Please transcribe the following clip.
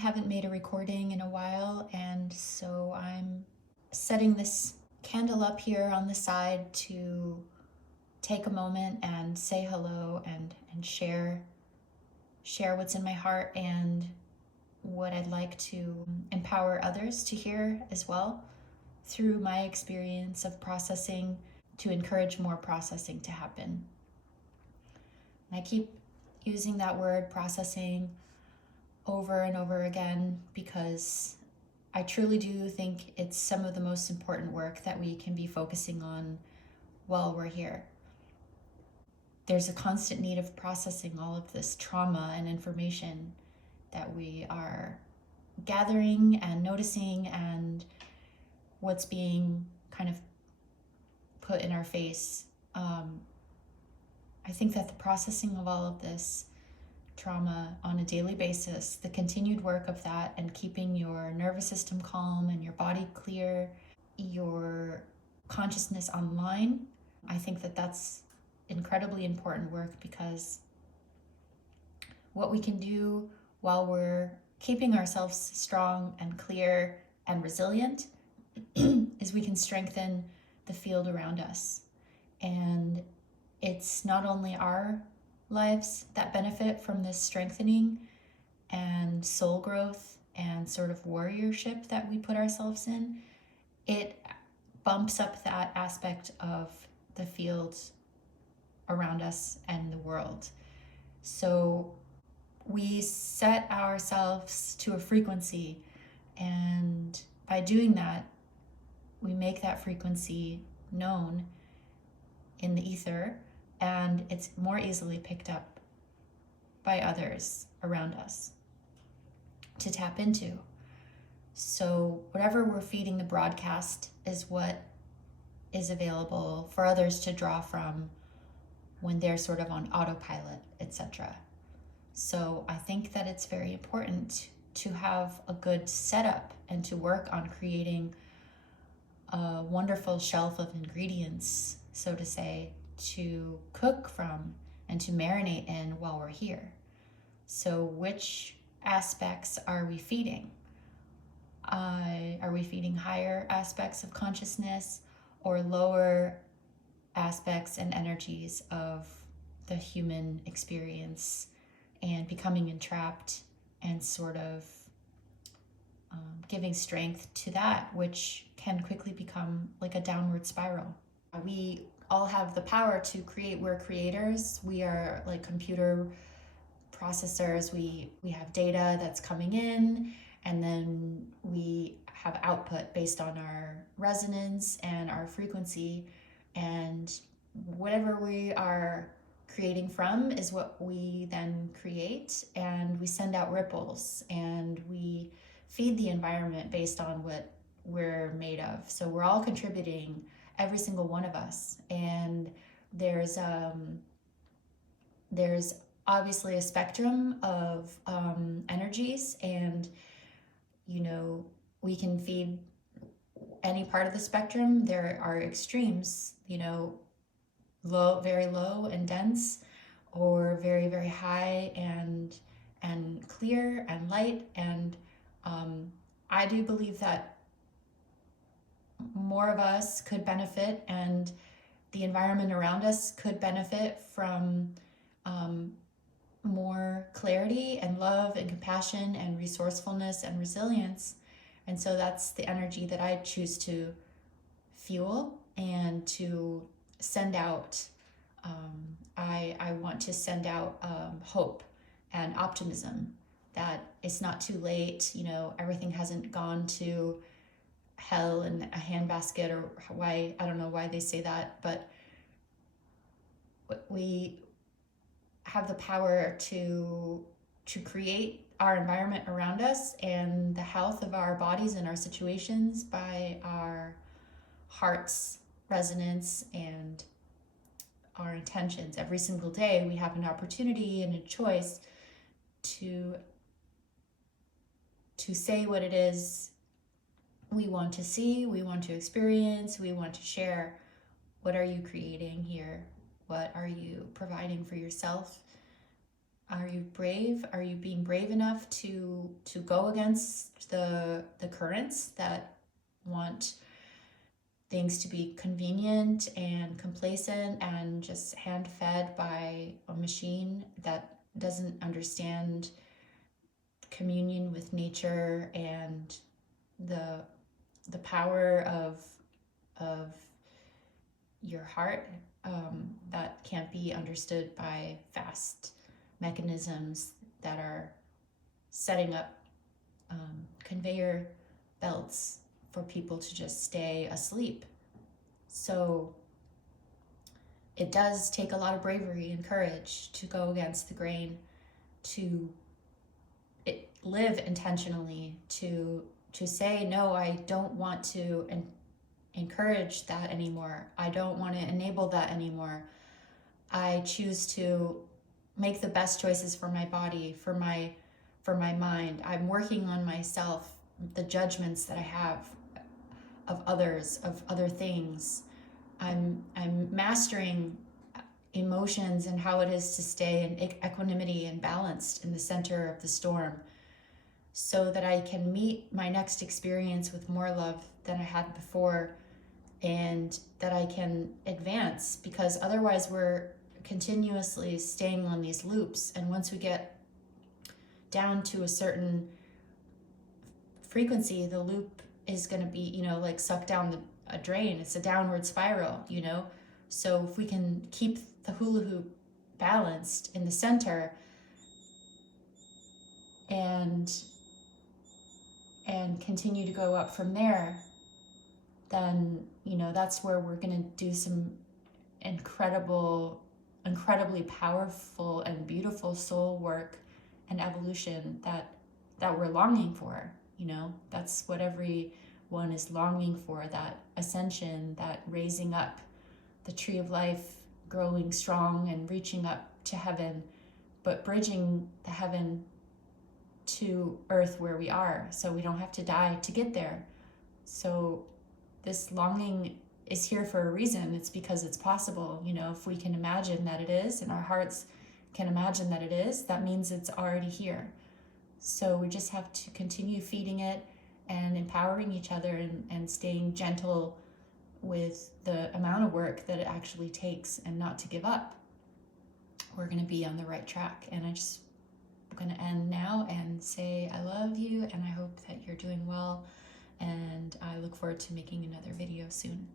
haven't made a recording in a while, and so I'm setting this candle up here on the side to take a moment and say hello and share what's in my heart and what I'd like to empower others to hear as well through my experience of processing, to encourage more processing to happen. And I keep using that word processing over and over again because I truly do think it's some of the most important work that we can be focusing on while we're here. There's a constant need of processing all of this trauma and information that we are gathering and noticing, and what's being kind of put in our face. I think that the processing of all of this trauma on a daily basis, the continued work of that, and keeping your nervous system calm and your body clear, your consciousness online, I think that that's incredibly important work, because what we can do while we're keeping ourselves strong and clear and resilient is we can strengthen the field around us. And it's not only our lives that benefit from this strengthening and soul growth and sort of warriorship that we put ourselves in, it bumps up that aspect of the field around us and the world. So we set ourselves to a frequency, and by doing that, we make that frequency known in the ether, and it's more easily picked up by others around us to tap into. So whatever we're feeding the broadcast is what is available for others to draw from when they're sort of on autopilot, etc. So I think that it's very important to have a good setup and to work on creating a wonderful shelf of ingredients, so to say, to cook from and to marinate in while we're here. So which aspects are we feeding? Are we feeding higher aspects of consciousness or lower aspects and energies of the human experience, and becoming entrapped and sort of giving strength to that, which can quickly become like a downward spiral? We all have the power to create. We're creators. We are like computer processors. We have data that's coming in, and then we have output based on our resonance and our frequency, and whatever we are creating from is what we then create, and we send out ripples, and we feed the environment based on what we're made of. So we're all contributing, every single one of us. And there's obviously a spectrum of energies, and we can feed any part of the spectrum. There are extremes, low, very low and dense, or very, very high and clear and light. And I do believe that more of us could benefit, and the environment around us could benefit from more clarity and love and compassion and resourcefulness and resilience. And so that's the energy that I choose to fuel and to send out. I want to send out hope and optimism that it's not too late. Everything hasn't gone to hell in a handbasket, or why, I don't know why they say that, but we have the power to create our environment around us and the health of our bodies and our situations by our heart's resonance and our intentions. Every single day we have an opportunity and a choice to say what it is we want to see, we want to experience, we want to share. What are you creating here? What are you providing for yourself? Are you brave? Are you being brave enough to go against the currents that want things to be convenient and complacent and just hand fed by a machine that doesn't understand communion with nature and the power of your heart, that can't be understood by fast mechanisms that are setting up conveyor belts for people to just stay asleep. So it does take a lot of bravery and courage to go against the grain, to live intentionally, to say, no, I don't want to encourage that anymore. I don't want to enable that anymore. I choose to make the best choices for my body, for my mind. I'm working on myself, the judgments that I have of others, of other things. I'm mastering emotions and how it is to stay in equanimity and balanced in the center of the storm, so that I can meet my next experience with more love than I had before, and that I can advance, because otherwise we're continuously staying on these loops. And once we get down to a certain frequency, the loop is going to be, like sucked down a drain. It's a downward spiral, So if we can keep the hula hoop balanced in the center and continue to go up from there, then, that's where we're going to do some incredibly powerful and beautiful soul work and evolution that we're longing for. That's what everyone is longing for, that ascension, that raising up, the tree of life growing strong and reaching up to heaven, but bridging the heaven to earth where we are, so we don't have to die to get there. So this longing is here for a reason. It's because it's possible. If we can imagine that it is, and our hearts can imagine that it is, that means it's already here. So we just have to continue feeding it and empowering each other, and staying gentle with the amount of work that it actually takes, and not to give up. We're going to be on the right track. And I'm going to end now and say I love you, and I hope that you're doing well, and I look forward to making another video soon.